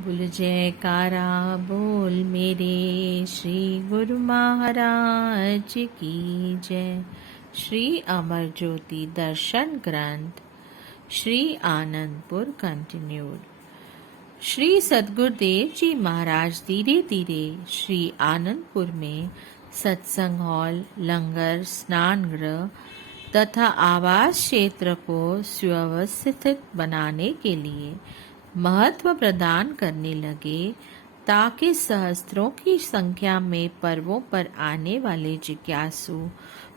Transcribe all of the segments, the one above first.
बोल जयकारा बोल मेरे श्री गुरु महाराज की जय। श्री अमर ज्योति दर्शन ग्रंथ श्री आनंदपुर कंटिन्यूड। श्री सद्गुरुदेव जी महाराज धीरे धीरे श्री आनंदपुर में सत्संग हॉल, लंगर, स्नान गृह तथा आवास क्षेत्र को सुव्यवस्थित बनाने के लिए महत्व प्रदान करने लगे, ताकि सहस्त्रों की संख्या में पर्वों पर आने वाले जिज्ञासु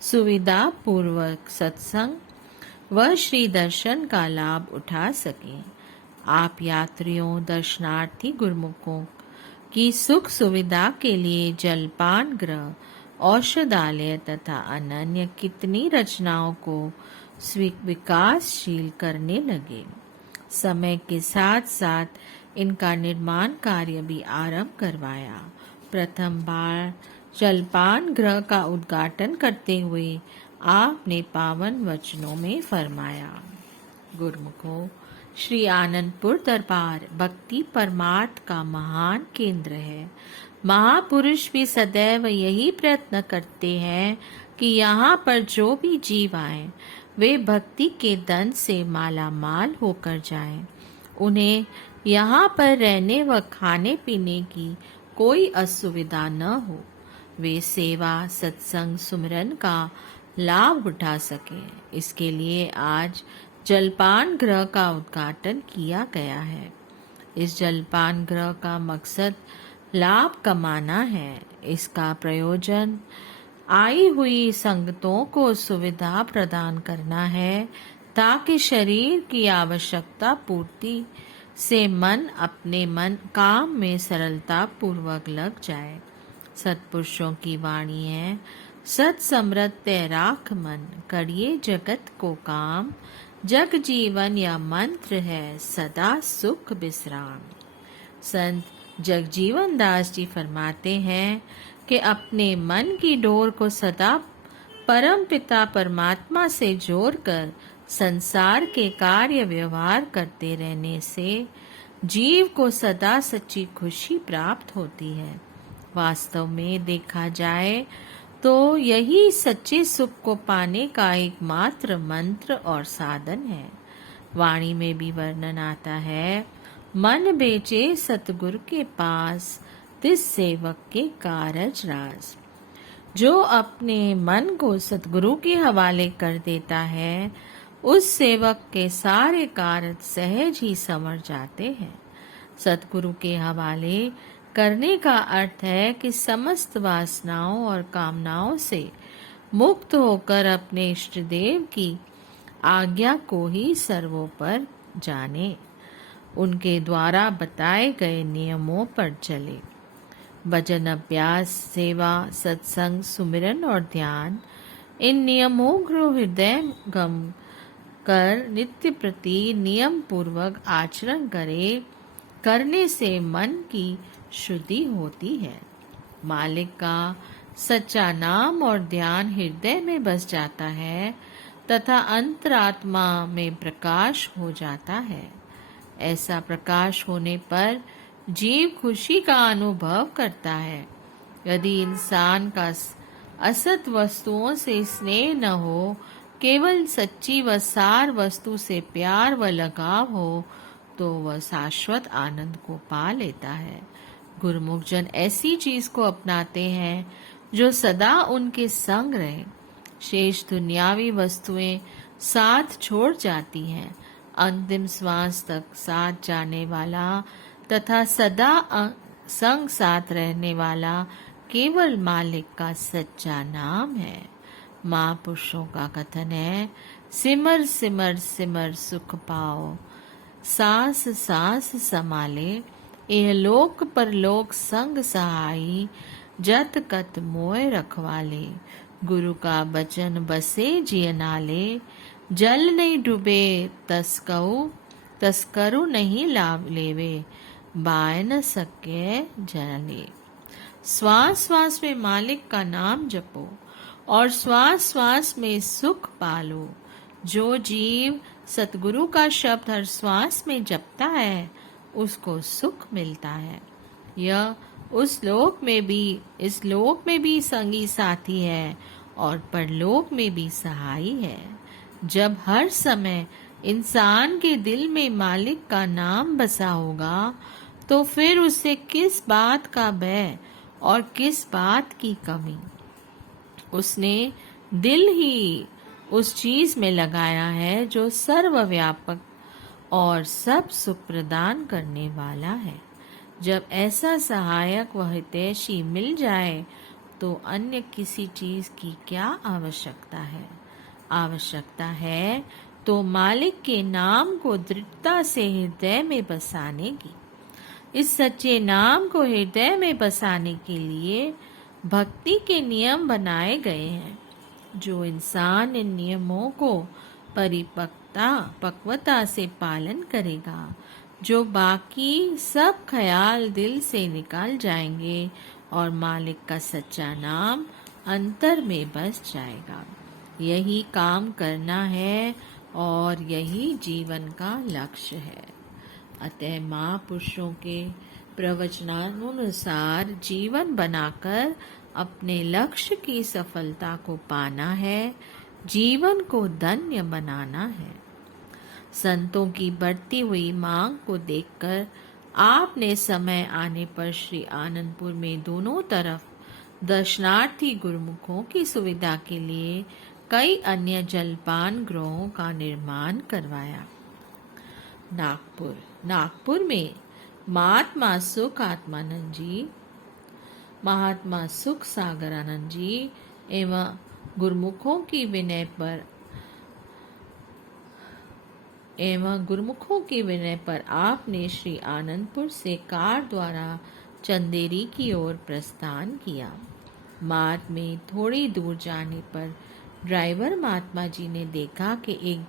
सुविधा पूर्वक सत्संग व श्री दर्शन का लाभ उठा सकें। आप यात्रियों, दर्शनार्थी गुरुमुखों की सुख सुविधा के लिए जलपान गृह, औषधालय तथा अन्य कितनी रचनाओं को विकासशील करने लगे। समय के साथ साथ इनका निर्माण कार्य भी आरंभ करवाया। प्रथम बार जलपान गृह का उद्घाटन करते हुए आपने पावन वचनों में फरमाया, गुरुमुखों, श्री आनंदपुर दरबार भक्ति परमार्थ का महान केंद्र है। महापुरुष भी सदैव यही प्रयत्न करते हैं कि यहाँ पर जो भी जीव आए वे भक्ति के धन से माला माल होकर जाएं। उन्हें यहाँ पर रहने व खाने पीने की कोई असुविधा न हो। वे सेवा, सत्संग, सुमिरन का लाभ उठा सकें। इसके लिए आज जलपान गृह का उद्घाटन किया गया है। इस जलपान गृह का मकसद लाभ कमाना है। इसका प्रयोजन आई हुई संगतों को सुविधा प्रदान करना है, ताकि शरीर की आवश्यकता पूर्ति से मन अपने मन काम में सरलता पूर्वक लग जाए। सत्पुरुषों की वाणी है, सत समृत राख मन, करिए जगत को काम, जग जीवन या मंत्र है, सदा सुख विश्राम। संत जगजीवन दास जी फरमाते हैं कि अपने मन की डोर को सदा परम पिता परमात्मा से जोड़कर संसार के कार्य व्यवहार करते रहने से जीव को सदा सच्ची खुशी प्राप्त होती है। वास्तव में देखा जाए तो यही सच्चे सुख को पाने का एकमात्र मंत्र और साधन है। वाणी में भी वर्णन आता है, मन बेचे सतगुरु के पास, तिस सेवक के कारज राज। जो अपने मन को सतगुरु के हवाले कर देता है, उस सेवक के सारे कार्य सहज ही संवर जाते हैं। सतगुरु के हवाले करने का अर्थ है कि समस्त वासनाओं और कामनाओं से मुक्त होकर अपने इष्ट देव की आज्ञा को ही सर्वोपर जाने, उनके द्वारा बताए गए नियमों पर चले। भजन, अभ्यास, सेवा, सत्संग, सुमिरन और ध्यान, इन नियमों को हृदय गम कर नित्य प्रति नियम पूर्वक आचरण करने से मन की शुद्धि होती है। मालिक का सच्चा नाम और ध्यान हृदय में बस जाता है तथा अंतरात्मा में प्रकाश हो जाता है। ऐसा प्रकाश होने पर जीव खुशी का अनुभव करता है। यदि इंसान का असत वस्तुओं से स्नेह न हो, केवल सच्ची व सार वस्तु से प्यार व लगाव हो, तो वह शाश्वत आनंद को पा लेता है। गुरुमुख जन ऐसी चीज को अपनाते हैं जो सदा उनके संग रहे। शेष दुनियावी वस्तुएं साथ छोड़ जाती हैं। अंतिम श्वास तक साथ जाने वाला तथा सदा संग साथ रहने वाला केवल मालिक का सच्चा नाम है। महापुरुषों का कथन है, सिमर सिमर सिमर सुख पाओ, सांस सांस संभाले, यह लोक परलोक संग सहाई, जत कत मोय रखवाले। गुरु का वचन बसे जिय नाले, जल नहीं डूबे तस्करु नहीं लाभ लेवे, बाय न सके जले। श्वास श्वास में मालिक का नाम जपो और श्वास श्वास में सुख पालो। जो जीव सतगुरु का शब्द हर श्वास में जपता है, उसको सुख मिलता है। यह उस लोक में भी इस लोक में भी संगी साथी है और परलोक में भी सहाई है। जब हर समय इंसान के दिल में मालिक का नाम बसा होगा, तो फिर उसे किस बात का भय और किस बात की कमी। उसने दिल ही उस चीज में लगाया है जो सर्वव्यापक और सब सुख प्रदान करने वाला है। जब ऐसा सहायक व हितैषी मिल जाए तो अन्य किसी चीज की क्या आवश्यकता है। आवश्यकता है तो मालिक के नाम को दृढ़ता से हृदय में बसाने की। इस सच्चे नाम को हृदय में बसाने के लिए भक्ति के नियम बनाए गए हैं। जो इंसान इन नियमों को पक्वता से पालन करेगा, जो बाकी सब ख्याल दिल से निकाल जाएंगे और मालिक का सच्चा नाम अंतर में बस जाएगा। यही काम करना है और यही जीवन का लक्ष्य है। अतः महापुरुषों के प्रवचनानुसार जीवन बनाकर अपने लक्ष्य की सफलता को पाना है, जीवन को धन्य बनाना है। संतों की बढ़ती हुई मांग को देखकर आपने समय आने पर श्री आनंदपुर में दोनों तरफ दर्शनार्थी गुरुमुखों की सुविधा के लिए कई अन्य जलपान गृहों का निर्माण करवाया। नागपुर में महात्मा सुख आत्मानंद जी, महात्मा सुख सागरानंद जी एवं गुरुमुखों की विनय पर आपने श्री आनंदपुर से कार द्वारा चंदेरी की ओर प्रस्थान किया। मार्ग में थोड़ी दूर जाने पर ड्राइवर महात्मा जी ने देखा कि एक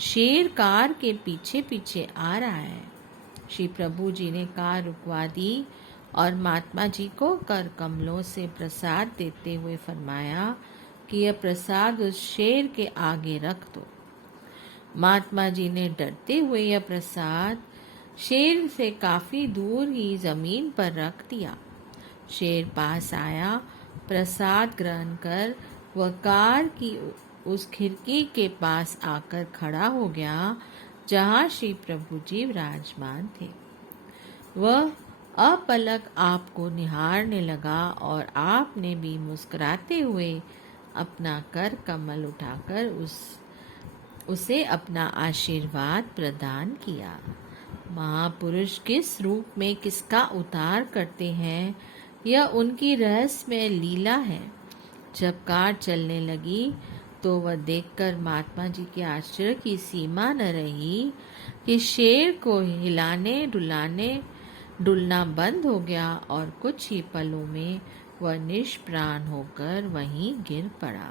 शेर कार के पीछे पीछे आ रहा है। श्री प्रभु जी ने कार रुकवा दी और महात्मा जी को कर कमलों से प्रसाद देते हुए फरमाया कि यह प्रसाद उस शेर के आगे रख दो। महात्मा जी ने डरते हुए यह प्रसाद शेर से काफी दूर ही जमीन पर रख दिया। शेर पास आया, प्रसाद ग्रहण कर वह कार की उस खिड़की के पास आकर खड़ा हो गया जहाँ श्री प्रभु जी विराजमान थे। वह अपलक आपको निहारने लगा और आपने भी मुस्कुराते हुए अपना कर कमल उठाकर उसे अपना आशीर्वाद प्रदान किया। महापुरुष किस रूप में किसका उद्धार करते हैं, यह उनकी रहस्यमय लीला है। जब कार चलने लगी तो वह देखकर महात्मा जी के आश्चर्य की सीमा न रही कि शेर को डुलना बंद हो गया और कुछ ही पलों में वह निष्प्राण होकर वहीं गिर पड़ा।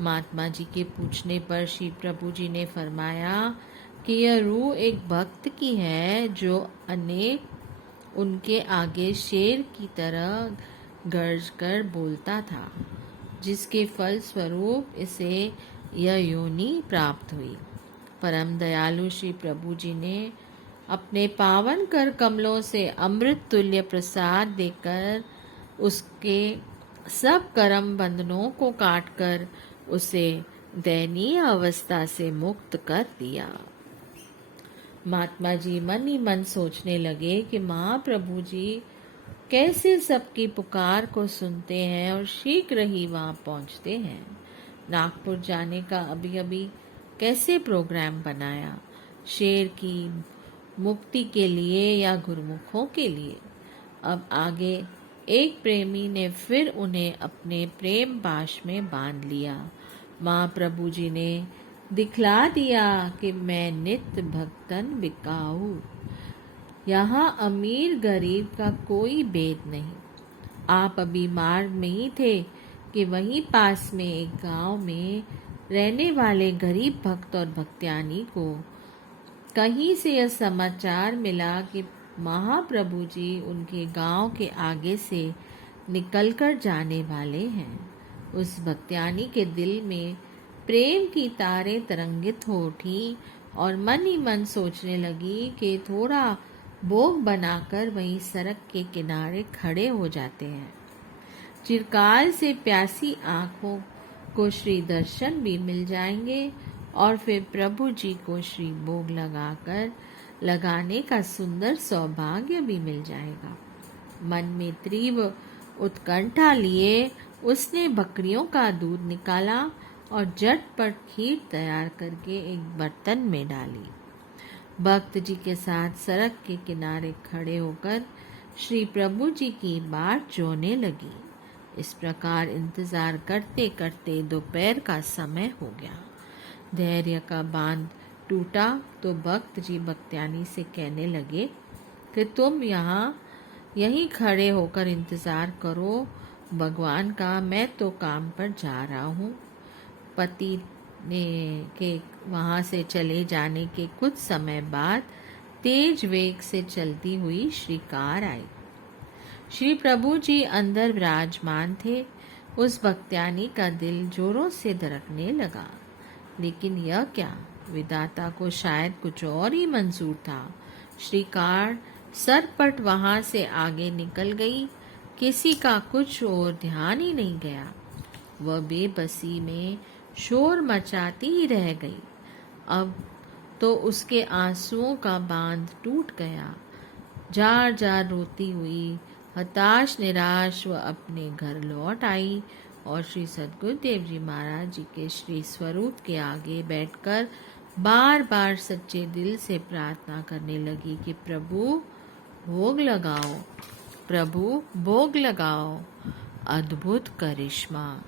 महात्मा जी के पूछने पर श्री प्रभु जी ने फरमाया कि यह रूह एक भक्त की है जो अनेक उनके आगे शेर की तरह गर्ज कर बोलता था, जिसके फल स्वरूप इसे यह योनि प्राप्त हुई। परम दयालु श्री प्रभु जी ने अपने पावन कर कमलों से अमृत तुल्य प्रसाद देकर उसके सब कर्म बंधनों को काटकर उसे दयनीय अवस्था से मुक्त कर दिया। महात्मा जी मन ही मन सोचने लगे कि महाप्रभु जी कैसे सबकी पुकार को सुनते हैं और शीघ्र ही वहां पहुंचते हैं। नागपुर जाने का अभी अभी कैसे प्रोग्राम बनाया, शेर की मुक्ति के लिए या गुरुमुखों के लिए। अब आगे एक प्रेमी ने फिर उन्हें अपने प्रेम पाश में बांध लिया। महाप्रभु जी ने दिखला दिया कि मैं नित्य भक्तन बिकाऊ, यहाँ अमीर गरीब का कोई भेद नहीं। आप अभी मार्ग में ही थे कि वहीं पास में एक गांव में रहने वाले गरीब भक्त और भक्त्यानी को कहीं से यह समाचार मिला कि महाप्रभु जी उनके गांव के आगे से निकलकर जाने वाले हैं। उस भक्त्यानी के दिल में प्रेम की तारें तरंगित हो उठी और मन ही मन सोचने लगी कि थोड़ा बोग बनाकर वहीं सड़क के किनारे खड़े हो जाते हैं। चिरकाल से प्यासी आंखों को श्री दर्शन भी मिल जाएंगे और फिर प्रभु जी को श्री भोग लगाने का सुंदर सौभाग्य भी मिल जाएगा। मन में तीव्र उत्कंठा लिए उसने बकरियों का दूध निकाला और झटपट खीर तैयार करके एक बर्तन में डाली। भक्त जी के साथ सड़क के किनारे खड़े होकर श्री प्रभु जी की बाट जोने लगी। इस प्रकार इंतजार करते करते दोपहर का समय हो गया। धैर्य का बांध टूटा तो भक्त जी भक्त्यानी से कहने लगे कि तुम यहीं खड़े होकर इंतजार करो भगवान का, मैं तो काम पर जा रहा हूँ। पति के वहाँ से चले जाने के कुछ समय बाद तेज वेग से चलती हुई श्री कार आई। श्री प्रभु जी अंदर विराजमान थे। उस भक्त्यानी का दिल जोरों से धड़कने लगा, लेकिन यह क्या, विधाता को शायद कुछ और ही मंजूर था। श्री कार सरपट वहां से आगे निकल गई। किसी का कुछ और ध्यान ही नहीं गया। वह बेबसी में शोर मचाती ही रह गई। अब तो उसके आंसुओं का बांध टूट गया। जार जार रोती हुई हताश निराश वह अपने घर लौट आई और श्री सद्गुरुदेव जी महाराज जी के श्री स्वरूप के आगे बैठकर बार बार सच्चे दिल से प्रार्थना करने लगी कि प्रभु भोग लगाओ, प्रभु भोग लगाओ। अद्भुत करिश्मा,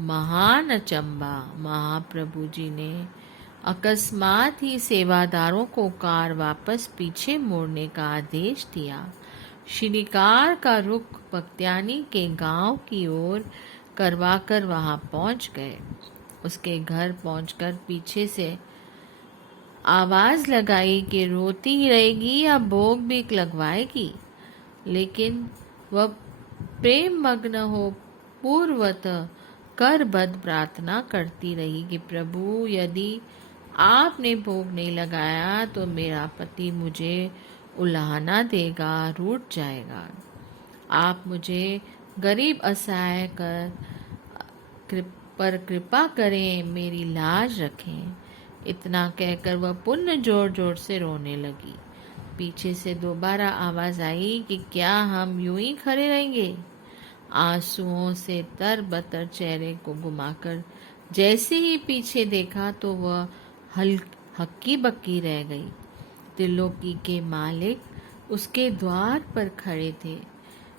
महान अचंबा। महाप्रभु जी ने अकस्मात ही सेवादारों को कार वापस पीछे मोड़ने का आदेश दिया। श्री कार का रुख भक्त्यानी के गांव की ओर करवाकर वहां पहुंच गए। उसके घर पहुंचकर पीछे से आवाज लगाई कि रोती ही रहेगी या भोग भी लगवाएगी, लेकिन वह प्रेम मग्न हो पूर्वत करबद्ध प्रार्थना करती रही कि प्रभु यदि आपने भोग नहीं लगाया तो मेरा पति मुझे उलाहना देगा, रूठ जाएगा। आप मुझे गरीब असहाय पर कृपा करें, मेरी लाज रखें। इतना कहकर वह पुनः जोर जोर से रोने लगी। पीछे से दोबारा आवाज आई कि क्या हम यूं ही खड़े रहेंगे। आंसुओं से तरबतर चेहरे को घुमाकर जैसे ही पीछे देखा तो वह हक्की बक्की रह गई। त्रिलोकी के मालिक उसके द्वार पर खड़े थे।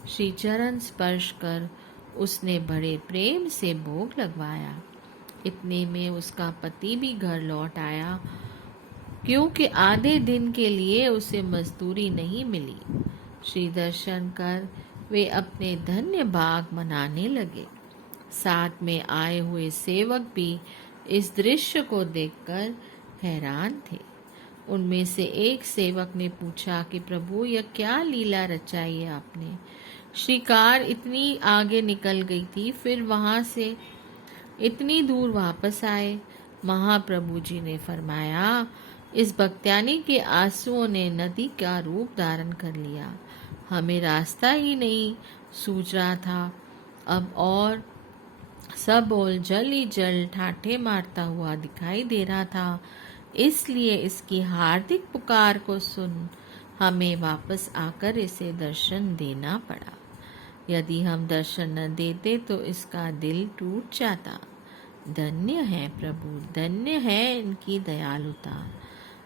श्री चरण स्पर्श कर उसने बड़े प्रेम से भोग लगवाया। इतने में उसका पति भी घर लौट आया, क्योंकि आधे दिन के लिए उसे मजदूरी नहीं मिली। श्री दर्शन कर वे अपने धन्य भाग मनाने लगे। साथ में आए हुए सेवक भी इस दृश्य को देखकर हैरान थे। उनमें से एक सेवक ने पूछा कि प्रभु यह क्या लीला रचाई है आपने। श्री कार इतनी आगे निकल गई थी, फिर वहां से इतनी दूर वापस आए। महाप्रभु जी ने फरमाया, इस भक्त्यानी के आंसुओं ने नदी का रूप धारण कर लिया। हमें रास्ता ही नहीं सूझ रहा था। अब और सब ओर जल ही जल ठाठे मारता हुआ दिखाई दे रहा था। इसलिए इसकी हार्दिक पुकार को सुन हमें वापस आकर इसे दर्शन देना पड़ा। यदि हम दर्शन न देते तो इसका दिल टूट जाता। धन्य है प्रभु, धन्य है इनकी दयालुता।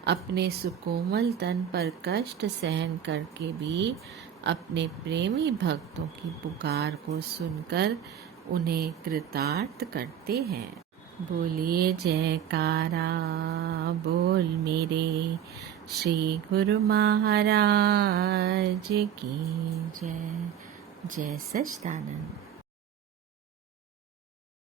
अपने सुकोमल तन पर कष्ट सहन करके भी अपने प्रेमी भक्तों की पुकार को सुनकर उन्हें कृतार्थ करते हैं। बोलिए जयकारा, बोल मेरे श्री गुरु महाराज की जय। जय सच्चिदानंद।